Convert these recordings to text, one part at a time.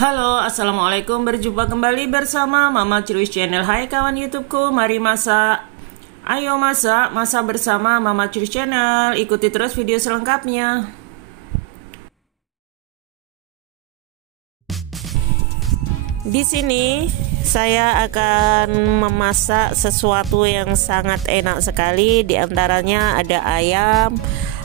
Halo, assalamualaikum. Berjumpa kembali bersama Mama Cirwis Channel. Hai kawan YouTubeku, mari masak. Ayo masak bersama Mama Cirwis Channel. Ikuti terus video selengkapnya. Di sini saya akan memasak sesuatu yang sangat enak sekali. Di antaranya ada ayam,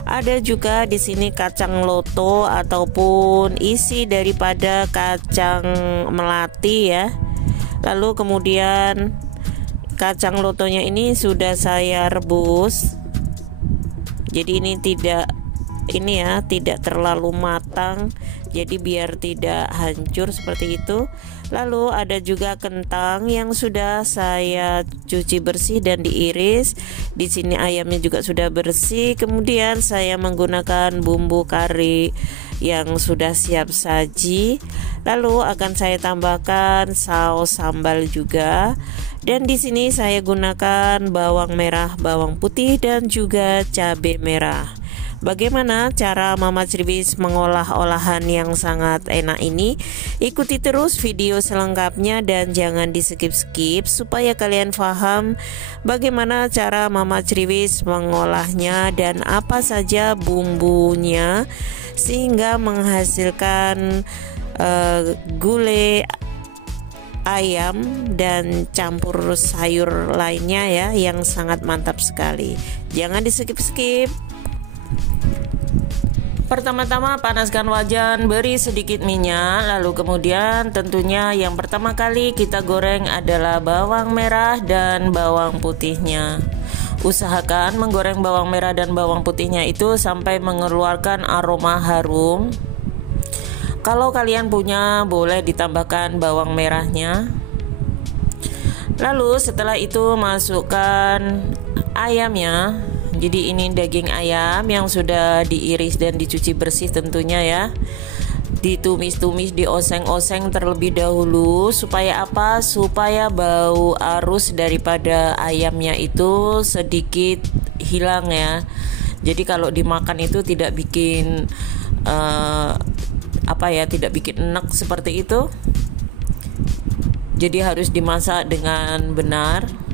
ada juga di sini kacang loto ataupun isi daripada kacang melati ya. Lalu kemudian kacang lotonya ini sudah saya rebus. Jadi ini tidak terlalu matang, jadi biar tidak hancur seperti itu. Lalu ada juga kentang yang sudah saya cuci bersih dan diiris. Di sini ayamnya juga sudah bersih. Kemudian saya menggunakan bumbu kari yang sudah siap saji. Lalu akan saya tambahkan saus sambal juga. Dan di sini saya gunakan bawang merah, bawang putih dan juga cabai merah. Bagaimana cara Mama Cirwis mengolah olahan yang sangat enak ini? Ikuti terus video selengkapnya dan jangan di skip-skip supaya kalian paham bagaimana cara Mama Cirwis mengolahnya dan apa saja bumbunya sehingga menghasilkan gulai ayam dan campur sayur lainnya ya yang sangat mantap sekali. Jangan di skip-skip. Pertama-tama panaskan wajan, beri sedikit minyak, lalu kemudian tentunya yang pertama kali kita goreng adalah bawang merah dan bawang putihnya. Usahakan menggoreng bawang merah dan bawang putihnya itu sampai mengeluarkan aroma harum. Kalau kalian punya boleh ditambahkan bawang merahnya. Lalu setelah itu masukkan ayamnya. Jadi ini daging ayam yang sudah diiris dan dicuci bersih tentunya ya. Ditumis-tumis, dioseng-oseng terlebih dahulu. Supaya apa? Supaya bau arus daripada ayamnya itu sedikit hilang ya. Jadi kalau dimakan itu tidak bikin tidak bikin enak seperti itu. Jadi harus dimasak dengan benar.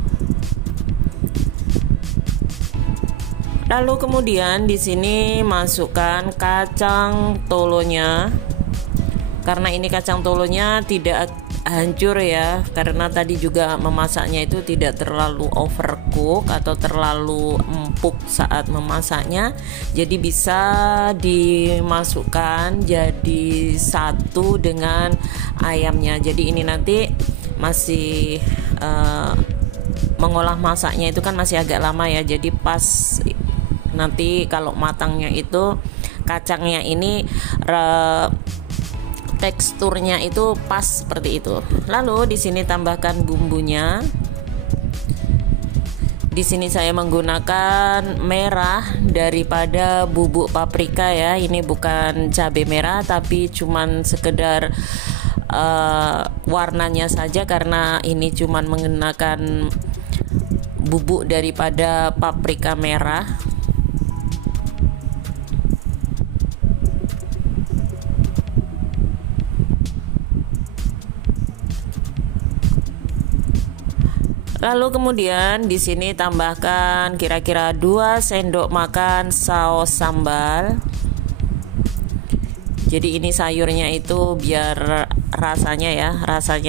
Lalu kemudian di sini masukkan kacang tolonya. Karena ini kacang tolonya tidak hancur ya, karena tadi juga memasaknya itu tidak terlalu overcook atau terlalu empuk saat memasaknya. Jadi bisa dimasukkan jadi satu dengan ayamnya. Jadi ini nanti masih mengolah masaknya itu kan masih agak lama ya. Jadi pas nanti kalau matangnya itu kacangnya ini teksturnya itu pas seperti itu. Lalu di sini tambahkan bumbunya. Di sini saya menggunakan merah daripada bubuk paprika ya. Ini bukan cabai merah tapi cuman sekedar warnanya saja karena ini cuman menggunakan bubuk daripada paprika merah. Lalu kemudian di sini tambahkan kira-kira 2 sendok makan saus sambal. Jadi ini sayurnya itu biar rasanya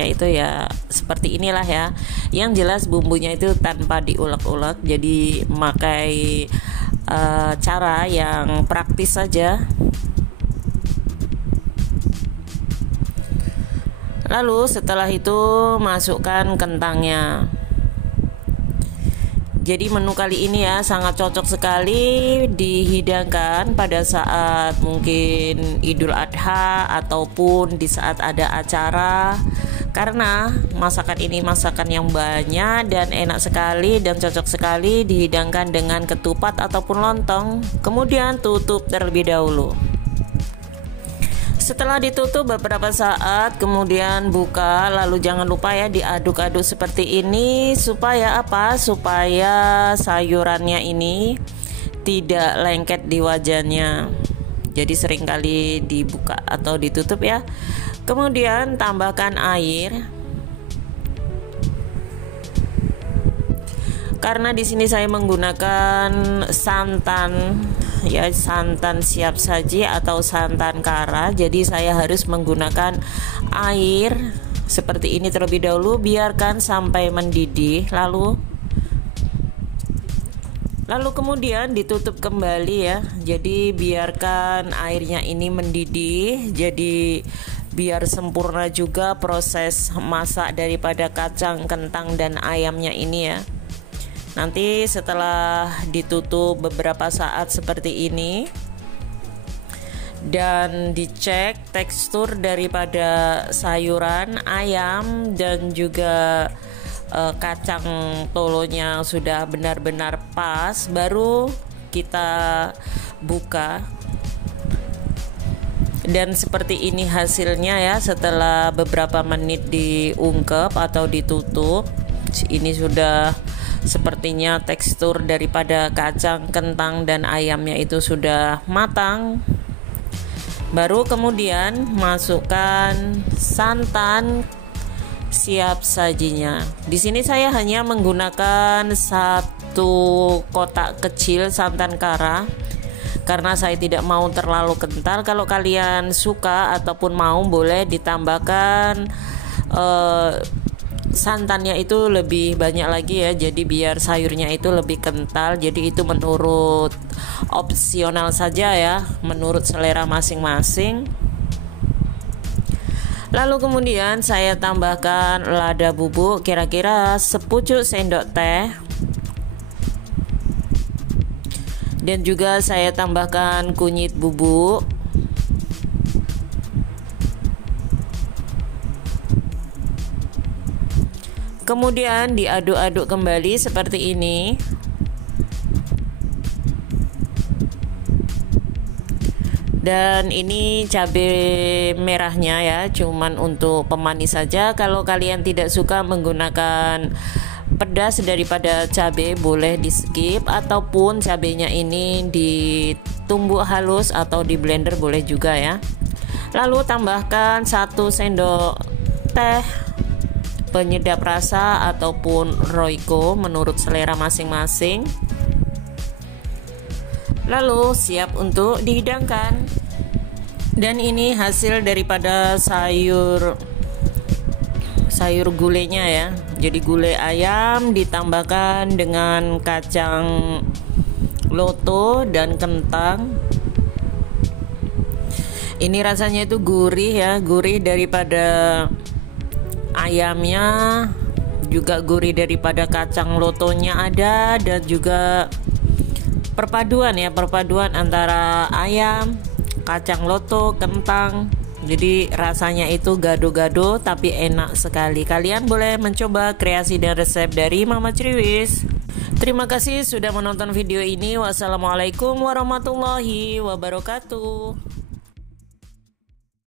itu ya seperti inilah ya. Yang jelas bumbunya itu tanpa diulek-ulek. Jadi memakai cara yang praktis saja. Lalu setelah itu masukkan kentangnya. Jadi menu kali ini ya sangat cocok sekali dihidangkan pada saat mungkin Idul Adha ataupun di saat ada acara. Karena masakan ini masakan yang banyak dan enak sekali dan cocok sekali dihidangkan dengan ketupat ataupun lontong. Kemudian tutup terlebih dahulu. Setelah ditutup beberapa saat kemudian buka, lalu jangan lupa ya diaduk-aduk seperti ini supaya apa? Supaya sayurannya ini tidak lengket di wajannya. jadi seringkali dibuka atau ditutup ya. Kemudian tambahkan air. Karena di sini saya menggunakan santan ya, santan siap saji atau santan kara, jadi saya harus menggunakan air seperti ini terlebih dahulu. Biarkan sampai mendidih, lalu kemudian ditutup kembali ya. Jadi biarkan airnya ini mendidih, jadi biar sempurna juga proses masak daripada kacang, kentang, dan ayamnya ini ya. Nanti setelah ditutup beberapa saat seperti ini dan dicek tekstur daripada sayuran, ayam, dan juga kacang tolonya sudah benar-benar pas, baru kita buka. Dan seperti ini hasilnya ya, setelah beberapa menit diungkep atau ditutup. Ini sudah sepertinya tekstur daripada kacang, kentang, dan ayamnya itu sudah matang. Baru kemudian masukkan santan siap sajinya. Di sini saya hanya menggunakan 1 kotak kecil santan kara karena saya tidak mau terlalu kental. Kalau kalian suka ataupun mau, boleh ditambahkan santannya itu lebih banyak lagi ya, jadi biar sayurnya itu lebih kental. Jadi itu menurut opsional saja ya, menurut selera masing-masing. Lalu kemudian saya tambahkan lada bubuk kira-kira sepucuk sendok teh, dan juga saya tambahkan kunyit bubuk. Kemudian diaduk-aduk kembali seperti ini. Dan ini cabai merahnya ya, cuman untuk pemanis saja. Kalau kalian tidak suka menggunakan pedas daripada cabai, boleh di skip, ataupun cabainya ini ditumbuk halus atau di blender boleh juga ya. Lalu tambahkan 1 sendok teh penyedap rasa ataupun Royco menurut selera masing-masing. Lalu siap untuk dihidangkan. Dan ini hasil daripada sayur gulainya ya. Jadi gulai ayam ditambahkan dengan kacang loto dan kentang. Ini rasanya itu gurih ya, gurih daripada ayamnya, juga gurih daripada kacang lotonya ada, dan juga perpaduan antara ayam, kacang loto, kentang. Jadi rasanya itu gado-gado tapi enak sekali. Kalian boleh mencoba kreasi dan resep dari Mama Criwis. Terima kasih sudah menonton video ini. Wassalamualaikum warahmatullahi wabarakatuh.